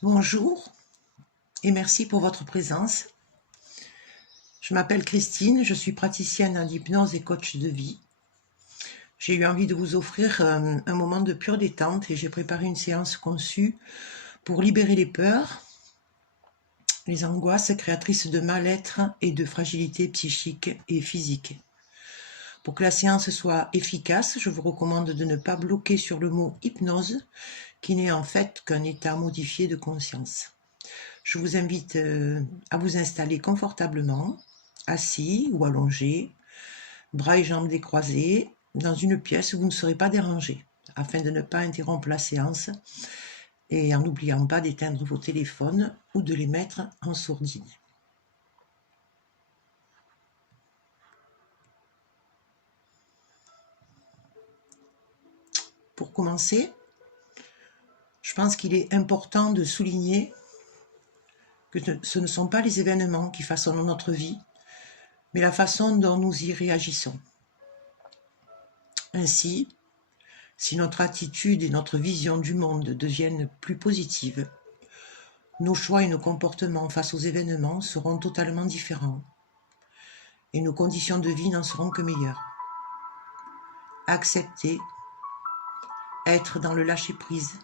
Bonjour et merci pour votre présence. Je m'appelle Christine, je suis praticienne en hypnose et coach de vie. J'ai eu envie de vous offrir un moment de pure détente et j'ai préparé une séance conçue pour libérer les peurs, les angoisses créatrices de mal-être et de fragilité psychique et physique. Pour que la séance soit efficace, je vous recommande de ne pas bloquer sur le mot hypnose, qui n'est en fait qu'un état modifié de conscience. Je vous invite à vous installer confortablement, assis ou allongé, bras et jambes décroisés, dans une pièce où vous ne serez pas dérangé, afin de ne pas interrompre la séance et en n'oubliant pas d'éteindre vos téléphones ou de les mettre en sourdine. Pour commencer, je pense qu'il est important de souligner que ce ne sont pas les événements qui façonnent notre vie, mais la façon dont nous y réagissons. Ainsi, si notre attitude et notre vision du monde deviennent plus positives, nos choix et nos comportements face aux événements seront totalement différents et nos conditions de vie n'en seront que meilleures. Accepter, être dans le lâcher-prise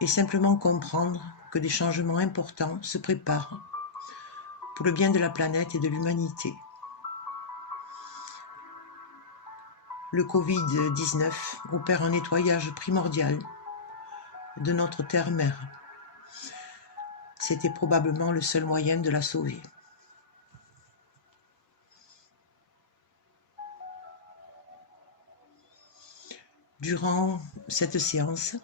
et simplement comprendre que des changements importants se préparent pour le bien de la planète et de l'humanité. Le Covid-19 opère un nettoyage primordial de notre terre-mère. C'était probablement le seul moyen de la sauver. Durant cette séance,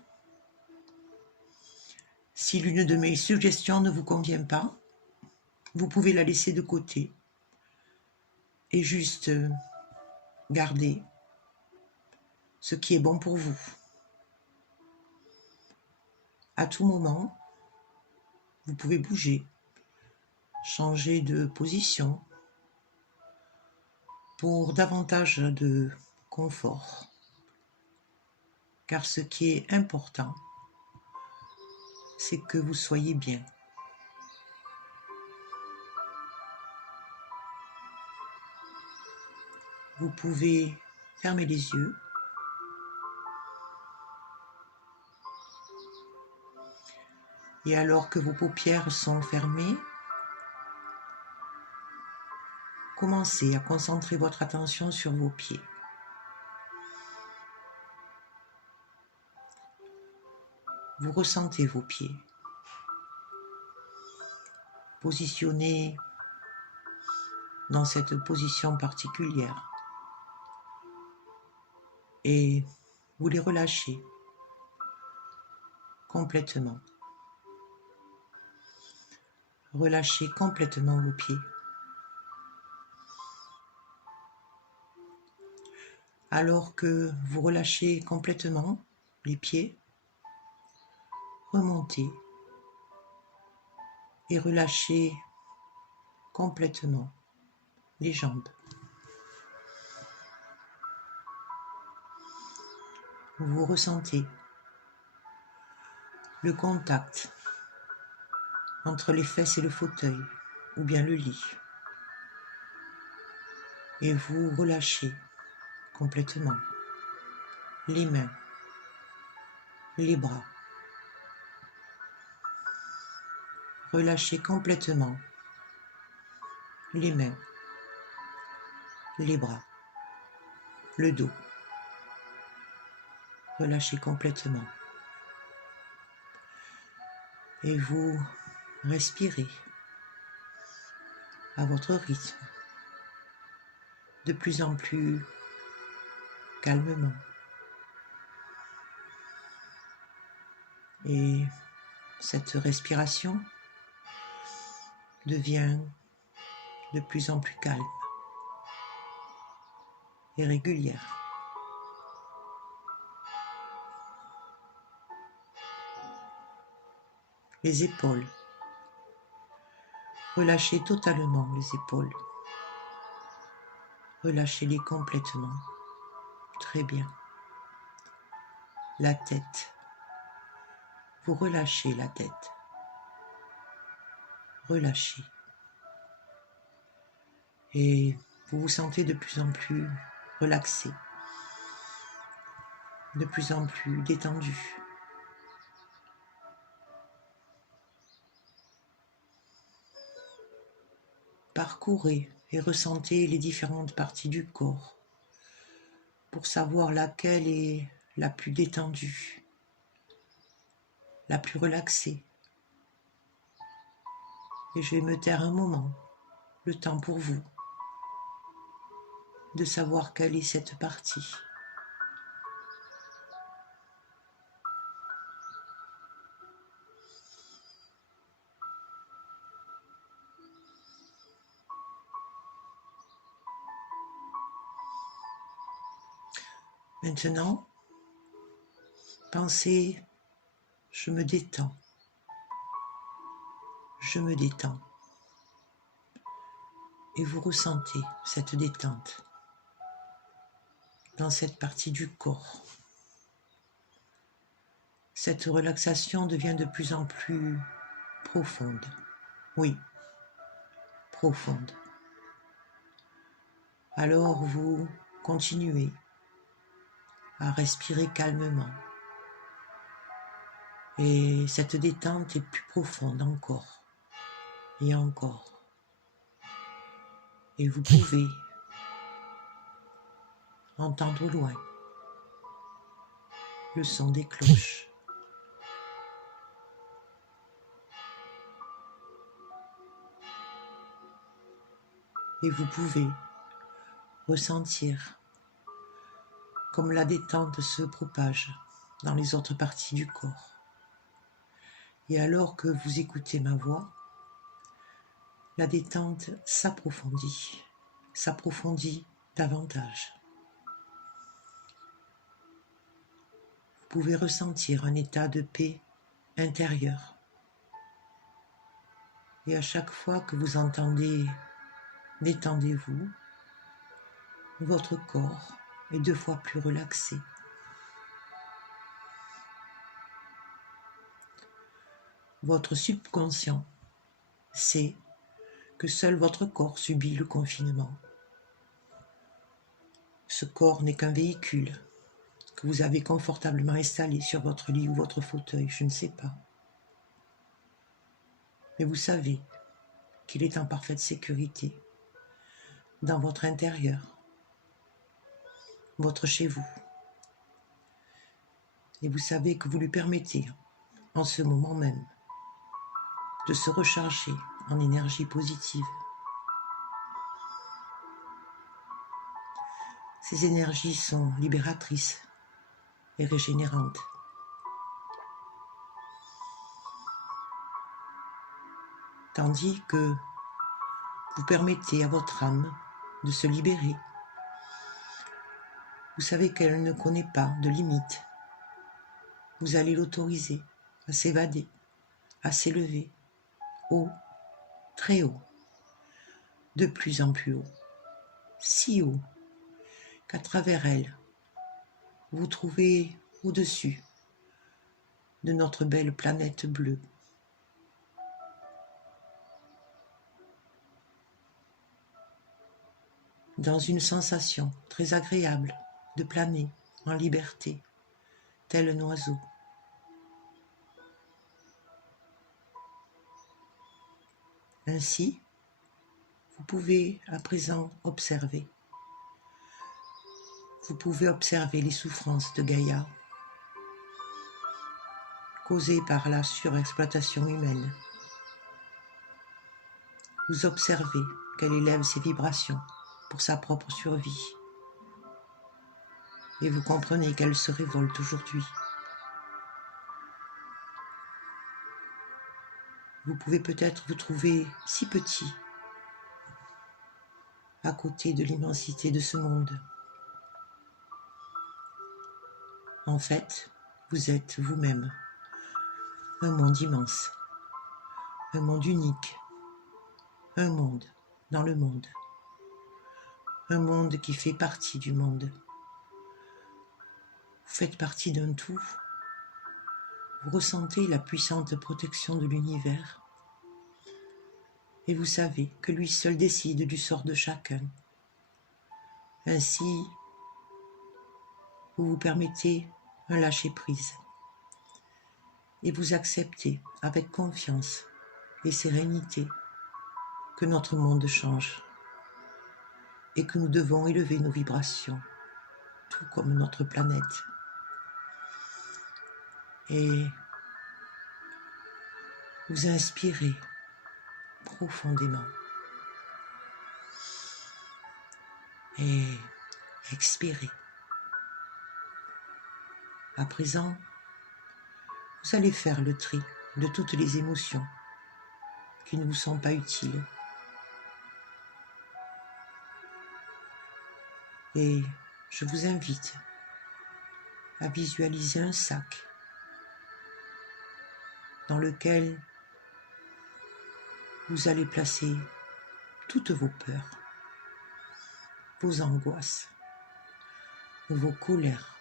si l'une de mes suggestions ne vous convient pas, vous pouvez la laisser de côté et juste garder ce qui est bon pour vous. À tout moment, vous pouvez bouger, changer de position pour davantage de confort. Car ce qui est important, c'est que vous soyez bien. Vous pouvez fermer les yeux et alors que vos paupières sont fermées, commencez à concentrer votre attention sur vos pieds. Vous ressentez vos pieds. Positionnez dans cette position particulière et vous les relâchez complètement. Relâchez complètement vos pieds. Alors que vous relâchez complètement les pieds, remontez et relâchez complètement les jambes. Vous ressentez le contact entre les fesses et le fauteuil ou bien le lit. Et vous relâchez complètement les mains, les bras. Relâchez complètement les mains, les bras, le dos. Relâchez complètement. Et vous respirez à votre rythme, de plus en plus calmement. Et cette respiration devient de plus en plus calme et régulière. Les épaules. Relâchez totalement les épaules. Relâchez-les complètement. Très bien. La tête. vous relâchez la tête. Relâchez. Et vous vous sentez de plus en plus relaxé, de plus en plus détendu. Parcourez et ressentez les différentes parties du corps pour savoir laquelle est la plus détendue, la plus relaxée. Et je vais me taire un moment, le temps pour vous, de savoir quelle est cette partie. Maintenant, pensez, je me détends, je me détends. Et vous ressentez cette détente dans cette partie du corps. Cette relaxation devient de plus en plus profonde. Oui, profonde. Alors vous continuez à respirer calmement. Et cette détente est plus profonde encore et encore. Et vous pouvez entendre au loin le son des cloches. Et vous pouvez ressentir comme la détente se propage dans les autres parties du corps. Et alors que vous écoutez ma voix, la détente s'approfondit davantage. Vous pouvez ressentir un état de paix intérieure. Et à chaque fois que vous entendez « détendez-vous », votre corps est 2 fois plus relaxé. Votre subconscient sait que seul votre corps subit le confinement. Ce corps n'est qu'un véhicule que vous avez confortablement installé sur votre lit ou votre fauteuil, je ne sais pas. Mais vous savez qu'il est en parfaite sécurité dans votre intérieur, votre chez vous. Et vous savez que vous lui permettez, en ce moment même, de se recharger en énergie positive. Ces énergies sont libératrices et régénérantes. Tandis que vous permettez à votre âme de se libérer. Vous savez qu'elle ne connaît pas de limites. Vous allez l'autoriser à s'évader, à s'élever, haut, très haut, de plus en plus haut, si haut qu'à travers elle, vous trouvez au-dessus de notre belle planète bleue. Dans une sensation très agréable de planer en liberté, tel un oiseau. Ainsi, vous pouvez à présent observer. Vous pouvez observer les souffrances de Gaïa, causées par la surexploitation humaine. Vous observez qu'elle élève ses vibrations pour sa propre survie. Et vous comprenez qu'elle se révolte aujourd'hui. Vous pouvez peut-être vous trouver si petit à côté de l'immensité de ce monde. En fait, vous êtes vous-même un monde immense, un monde unique, un monde dans le monde, un monde qui fait partie du monde. Vous faites partie d'un tout, Vous ressentez la puissante protection de l'univers et vous savez que lui seul décide du sort de chacun. Ainsi, vous vous permettez un lâcher-prise et vous acceptez avec confiance et sérénité que notre monde change et que nous devons élever nos vibrations, tout comme notre planète. Et vous inspirez profondément et expirez. À présent, vous allez faire le tri de toutes les émotions qui ne vous sont pas utiles. Et je vous invite à visualiser un sac dans lequel vous allez placer toutes vos peurs, vos angoisses, vos colères,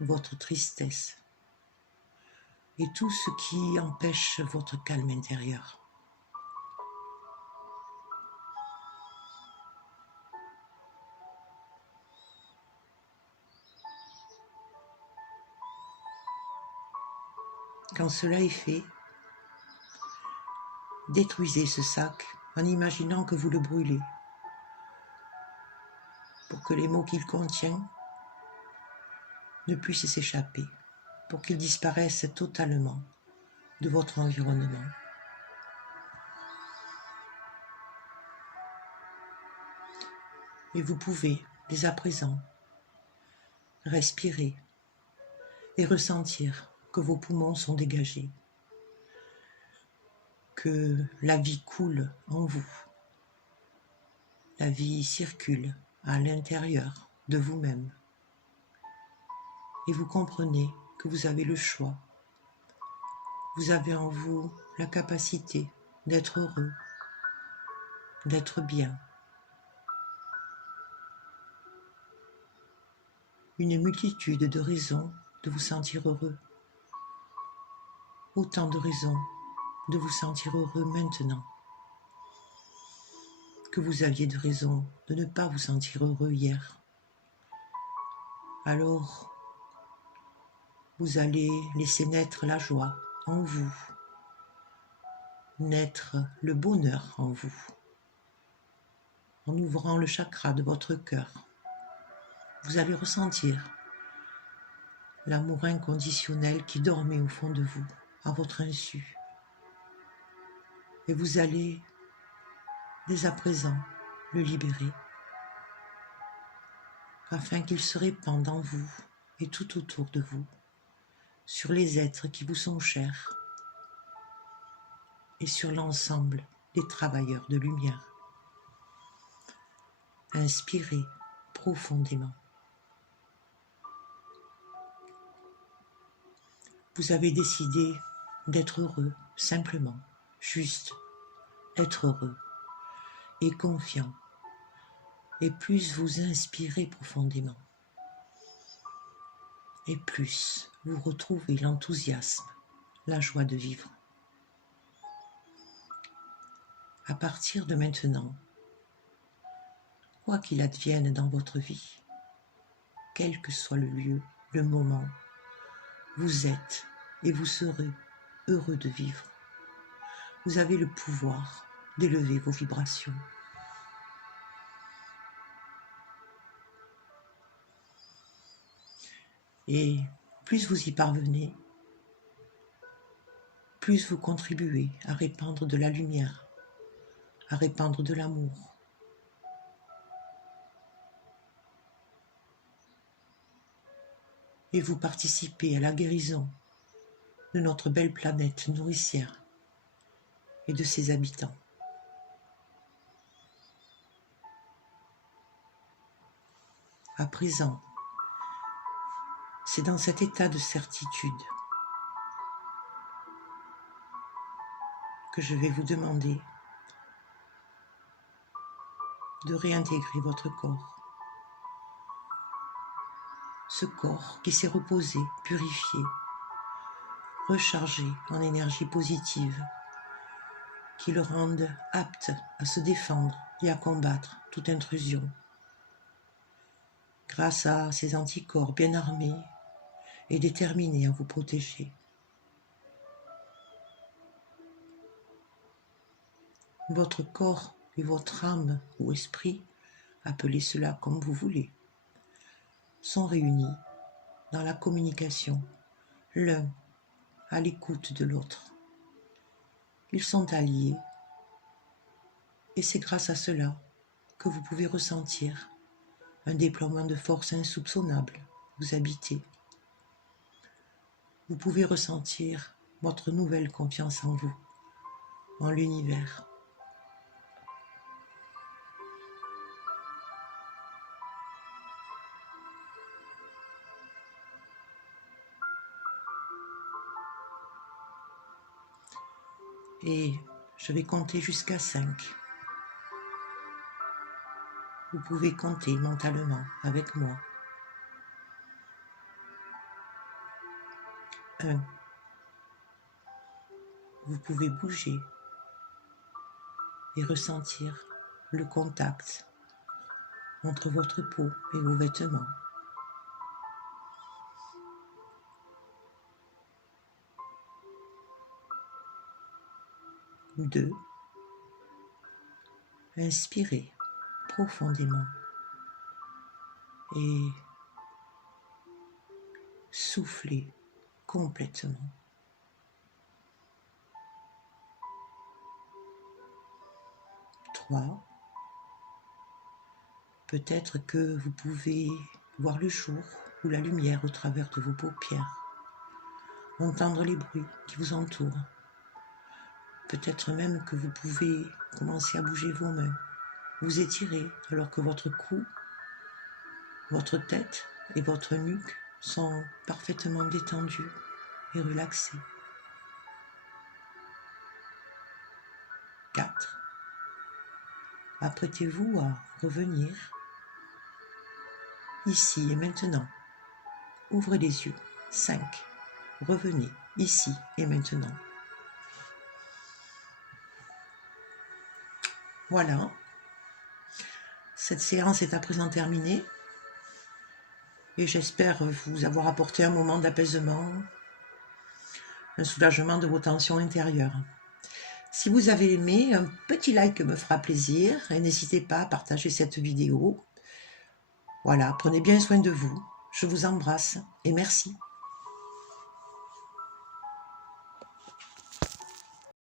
votre tristesse et tout ce qui empêche votre calme intérieur. Quand cela est fait, détruisez ce sac en imaginant que vous le brûlez pour que les mots qu'il contient ne puissent s'échapper, pour qu'ils disparaissent totalement de votre environnement. Et vous pouvez, dès à présent, respirer et ressentir que vos poumons sont dégagés, que la vie coule en vous, la vie circule à l'intérieur de vous-même. Et vous comprenez que vous avez le choix. Vous avez en vous la capacité d'être heureux, d'être bien. Une multitude de raisons de vous sentir heureux. Autant de raisons de vous sentir heureux maintenant que vous aviez de raisons de ne pas vous sentir heureux hier. Alors, vous allez laisser naître la joie en vous, naître le bonheur en vous, en ouvrant le chakra de votre cœur. Vous allez ressentir l'amour inconditionnel qui dormait au fond de vous, à votre insu. Et vous allez, dès à présent, le libérer, afin qu'il se répande en vous et tout autour de vous, sur les êtres qui vous sont chers et sur l'ensemble des travailleurs de lumière. Inspirez profondément. Vous avez décidé d'être heureux, simplement, juste être heureux et confiant. Et plus vous inspirez profondément, et plus vous retrouvez l'enthousiasme, la joie de vivre. À partir de maintenant, quoi qu'il advienne dans votre vie, quel que soit le lieu, le moment, vous êtes et vous serez heureux de vivre. Vous avez le pouvoir d'élever vos vibrations. Et plus vous y parvenez, plus vous contribuez à répandre de la lumière, à répandre de l'amour. Et vous participez à la guérison de notre belle planète nourricière et de ses habitants. À présent, c'est dans cet état de certitude que je vais vous demander de réintégrer votre corps. Ce corps qui s'est reposé, purifié, rechargé en énergie positive qui le rendent apte à se défendre et à combattre toute intrusion. Grâce à ces anticorps bien armés et déterminés à vous protéger. Votre corps et votre âme ou esprit, appelez cela comme vous voulez, sont réunis dans la communication, l'un à l'écoute de l'autre. Ils sont alliés et c'est grâce à cela que vous pouvez ressentir un déploiement de force insoupçonnable vous habitez. Vous pouvez ressentir votre nouvelle confiance en vous, en l'univers. Et je vais compter jusqu'à 5. Vous pouvez compter mentalement avec moi. 1. Vous pouvez bouger et ressentir le contact entre votre peau et vos vêtements. 2. Inspirez profondément et soufflez complètement. 3. Peut-être que vous pouvez voir le jour ou la lumière au travers de vos paupières, entendre les bruits qui vous entourent. Peut-être même que vous pouvez commencer à bouger vos mains, vous étirer alors que votre cou, votre tête et votre nuque sont parfaitement détendus et relaxés. 4. Apprêtez-vous à revenir ici et maintenant. Ouvrez les yeux. 5. Revenez ici et maintenant. Voilà. Cette séance est à présent terminée et j'espère vous avoir apporté un moment d'apaisement, un soulagement de vos tensions intérieures. Si vous avez aimé, un petit like me fera plaisir et n'hésitez pas à partager cette vidéo. Voilà, prenez bien soin de vous. Je vous embrasse et merci.